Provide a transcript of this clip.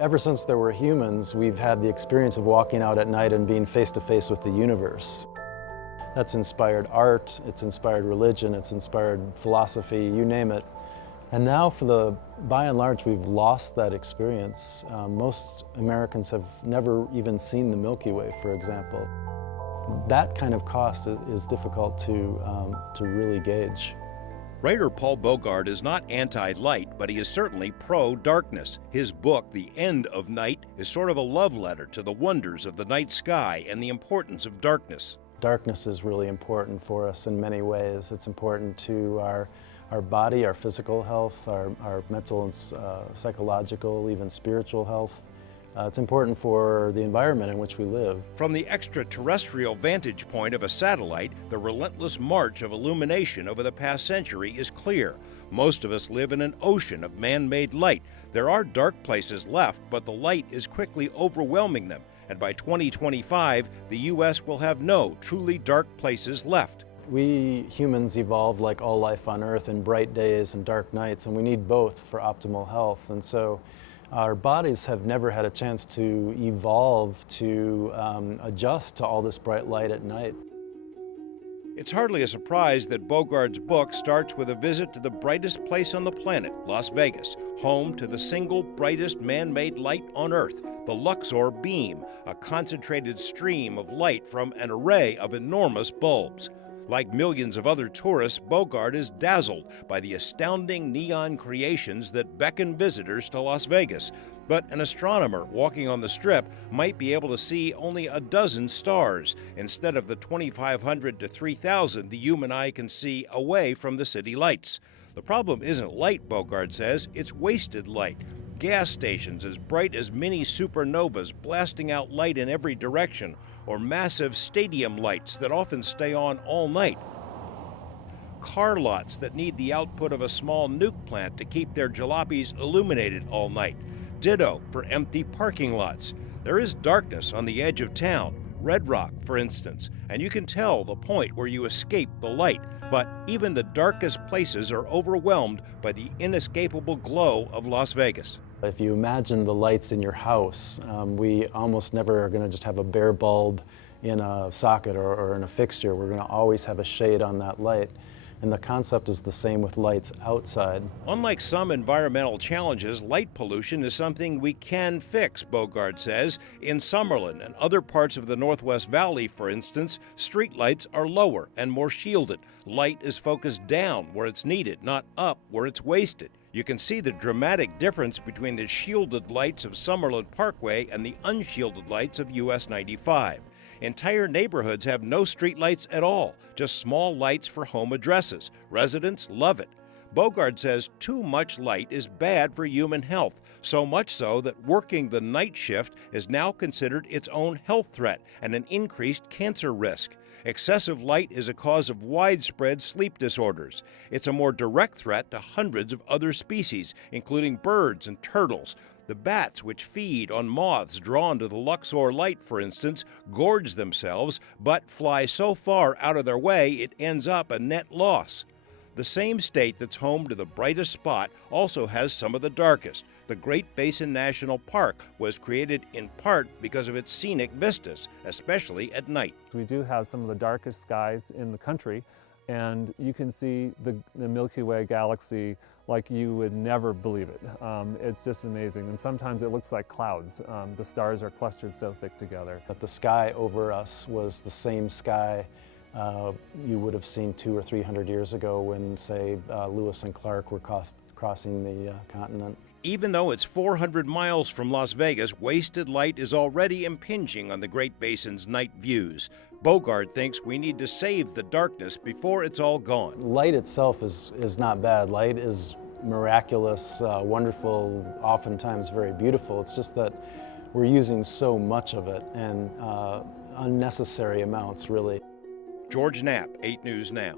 Ever since there were humans, we've had the experience of walking out at night and being face to face with the universe. That's inspired art, it's inspired religion, it's inspired philosophy, you name it. And now by and large, we've lost that experience. Most Americans have never even seen the Milky Way, for example. That kind of cost is difficult to really gauge. Writer Paul Bogard is not anti-light, but he is certainly pro-darkness. His book, The End of Night, is sort of a love letter to the wonders of the night sky and the importance of darkness. Darkness is really important for us in many ways. It's important to our body, our physical health, our mental and psychological, even spiritual health. It's important for the environment in which we live. From the extraterrestrial vantage point of a satellite, the relentless march of illumination over the past century is clear. Most of us live in an ocean of man-made light. There are dark places left, but the light is quickly overwhelming them. And by 2025, the U.S. will have no truly dark places left. We humans evolved like all life on Earth in bright days and dark nights, and we need both for optimal health. And so our bodies have never had a chance to evolve to adjust to all this bright light at night. It's hardly a surprise that Bogard's book starts with a visit to the brightest place on the planet, Las Vegas, home to the single brightest man-made light on Earth, the Luxor beam, a concentrated stream of light from an array of enormous bulbs. Like millions of other tourists, Bogard is dazzled by the astounding neon creations that beckon visitors to Las Vegas. But an astronomer walking on the Strip might be able to see only a dozen stars instead of the 2,500 to 3,000 the human eye can see away from the city lights. The problem isn't light, Bogard says, it's wasted light. Gas stations as bright as mini supernovas blasting out light in every direction, or massive stadium lights that often stay on all night. Car lots that need the output of a small nuke plant to keep their jalopies illuminated all night. Ditto for empty parking lots. There is darkness on the edge of town, Red Rock, for instance, and you can tell the point where you escape the light. But even the darkest places are overwhelmed by the inescapable glow of Las Vegas. If you imagine the lights in your house, we almost never are going to just have a bare bulb in a socket or in a fixture. We're going to always have a shade on that light. And the concept is the same with lights outside. Unlike some environmental challenges, light pollution is something we can fix, Bogard says. In Summerlin and other parts of the Northwest Valley, for instance, street lights are lower and more shielded. Light is focused down where it's needed, not up where it's wasted. You can see the dramatic difference between the shielded lights of Summerlin Parkway and the unshielded lights of US 95. Entire neighborhoods have no streetlights at all, just small lights for home addresses. Residents love it. Bogard says too much light is bad for human health, so much so that working the night shift is now considered its own health threat and an increased cancer risk. Excessive light is a cause of widespread sleep disorders. It's a more direct threat to hundreds of other species, including birds and turtles. The bats, which feed on moths drawn to the Luxor light, for instance, gorge themselves, but fly so far out of their way it ends up a net loss. The same state that's home to the brightest spot also has some of the darkest. The Great Basin National Park was created in part because of its scenic vistas, especially at night. We do have some of the darkest skies in the country, and you can see the Milky Way galaxy like you would never believe it. It's just amazing, and sometimes it looks like clouds. The stars are clustered so thick together. But the sky over us was the same sky you would have seen 200 or 300 years ago when, say, Lewis and Clark were crossing the continent. Even though it's 400 miles from Las Vegas, wasted light is already impinging on the Great Basin's night views. Bogard thinks we need to save the darkness before it's all gone. Light itself is not bad. Light is miraculous, wonderful, oftentimes very beautiful. It's just that we're using so much of it, and unnecessary amounts, really. George Knapp, 8 News Now.